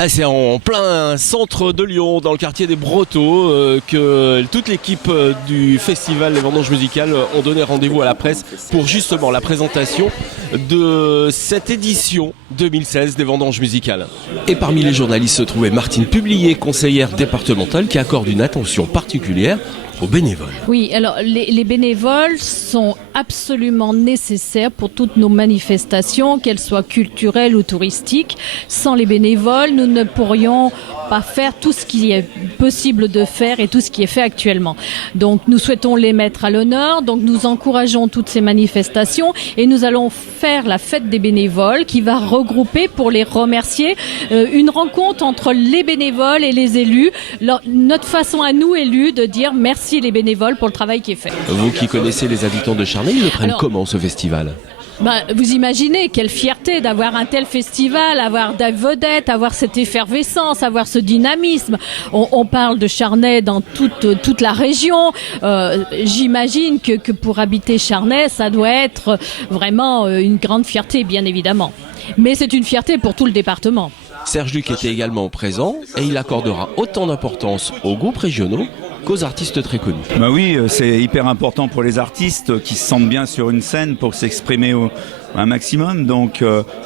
Ah, c'est en plein centre de Lyon, dans le quartier des Brotteaux, que toute l'équipe du festival Les Vendanges Musicales ont donné rendez-vous à la presse pour justement la présentation de cette édition 2016 des Vendanges Musicales. Et parmi les journalistes se trouvait Martine Publier, conseillère départementale, qui accorde une attention particulière aux bénévoles. Oui, alors les bénévoles sont absolument nécessaires pour toutes nos manifestations, qu'elles soient culturelles ou touristiques. Sans les bénévoles, nous ne pourrions pas faire tout ce qui est possible de faire et tout ce qui est fait actuellement. Donc nous souhaitons les mettre à l'honneur, donc nous encourageons toutes ces manifestations et nous allons faire la fête des bénévoles qui va regrouper, pour les remercier, une rencontre entre les bénévoles et les élus. Notre façon à nous, élus, de dire merci les bénévoles pour le travail qui est fait. Vous qui connaissez les habitants de Charnay, ils le prennent comment ce festival ? Vous imaginez quelle fierté d'avoir un tel festival, avoir des vedettes, avoir cette effervescence, avoir ce dynamisme. On parle de Charnay dans toute la région. J'imagine que pour habiter Charnay, ça doit être vraiment une grande fierté, bien évidemment. Mais c'est une fierté pour tout le département. Serge Luc était également présent et il accordera autant d'importance aux groupes régionaux qu'aux artistes très connus. Bah oui, c'est hyper important pour les artistes qui se sentent bien sur une scène pour s'exprimer un maximum. Donc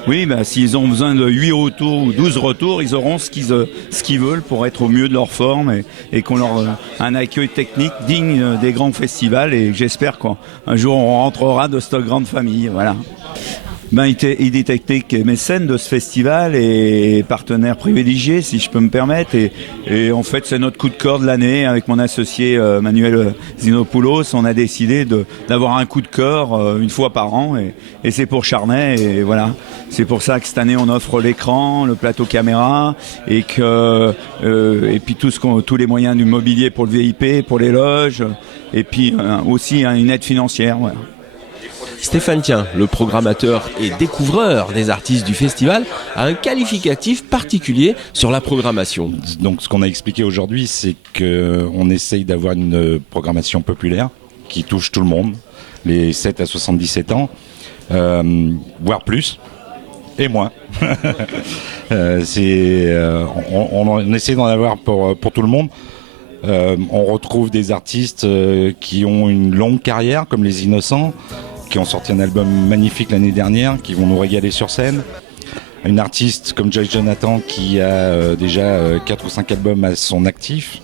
oui, s'ils ont besoin de 8 retours ou 12 retours, ils auront ce qu'ils veulent pour être au mieux de leur forme et qu'on leur un accueil technique digne des grands festivals. Et j'espère qu'un jour on rentrera de cette grande famille. Voilà. ID Technique est mécène de ce festival et partenaire privilégié, si je peux me permettre. Et en fait, c'est notre coup de cœur de l'année avec mon associé Manuel Zinopoulos. On a décidé d'avoir un coup de cœur une fois par an et c'est pour Charnay. Et voilà, c'est pour ça que cette année on offre l'écran, le plateau caméra et puis tous les moyens du mobilier pour le VIP, pour les loges et puis aussi une aide financière. Voilà. Stéphane Tien, le programmateur et découvreur des artistes du festival, a un qualificatif particulier sur la programmation. Donc ce qu'on a expliqué aujourd'hui, c'est qu'on essaye d'avoir une programmation populaire qui touche tout le monde, les 7 à 77 ans, voire plus, et moins. On essaie d'en avoir pour tout le monde. On retrouve des artistes qui ont une longue carrière, comme les Innocents, qui ont sorti un album magnifique l'année dernière, qui vont nous régaler sur scène. Une artiste comme Joyce Jonathan qui a déjà 4 ou 5 albums à son actif.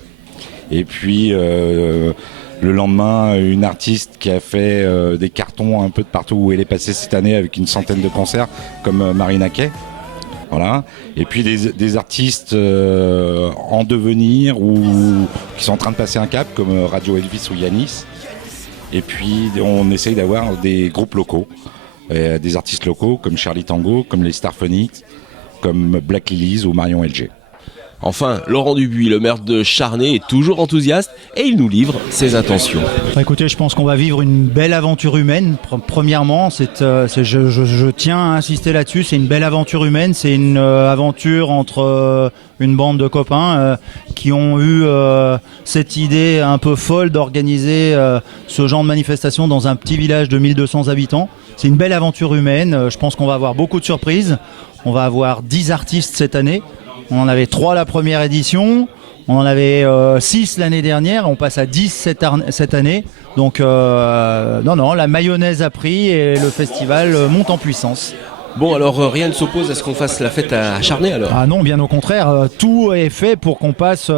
Et puis le lendemain, une artiste qui a fait des cartons un peu de partout où elle est passée cette année avec une centaine de concerts, comme Marina Kaye. Voilà. Et puis des artistes en devenir ou qui sont en train de passer un cap, comme Radio Elvis ou Yanis. Et puis on essaye d'avoir des groupes locaux, des artistes locaux comme Charlie Tango, comme les Starphonics, comme Black Lilies ou Marion LG. Enfin, Laurent Dubuis, le maire de Charnay, est toujours enthousiaste et il nous livre ses intentions. Écoutez, je pense qu'on va vivre une belle aventure humaine. Premièrement, je tiens à insister là-dessus, c'est une belle aventure humaine, c'est une aventure entre une bande de copains qui ont eu cette idée un peu folle d'organiser ce genre de manifestation dans un petit village de 1200 habitants. C'est une belle aventure humaine, je pense qu'on va avoir beaucoup de surprises. On va avoir 10 artistes cette année. On en avait 3 la première édition, on en avait 6 l'année dernière, on passe à 10 cette année. Donc la mayonnaise a pris et le festival monte en puissance. Bon, alors rien ne s'oppose à ce qu'on fasse la fête à Charnay alors ? Ah non, bien au contraire, tout est fait pour qu'on passe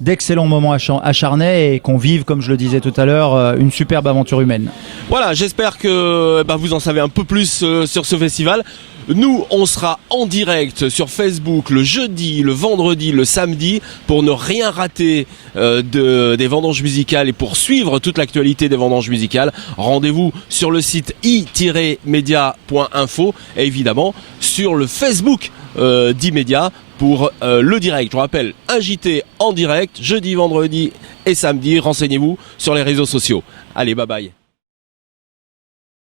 d'excellents moments à Charnay et qu'on vive, comme je le disais tout à l'heure, une superbe aventure humaine. Voilà, j'espère que vous en savez un peu plus sur ce festival. Nous, on sera en direct sur Facebook le jeudi, le vendredi, le samedi pour ne rien rater des vendanges musicales et pour suivre toute l'actualité des vendanges musicales. Rendez-vous sur le site i-media.info et évidemment sur le Facebook d'I-Media pour le direct. Je vous rappelle, un JT en direct jeudi, vendredi et samedi. Renseignez-vous sur les réseaux sociaux. Allez, bye bye.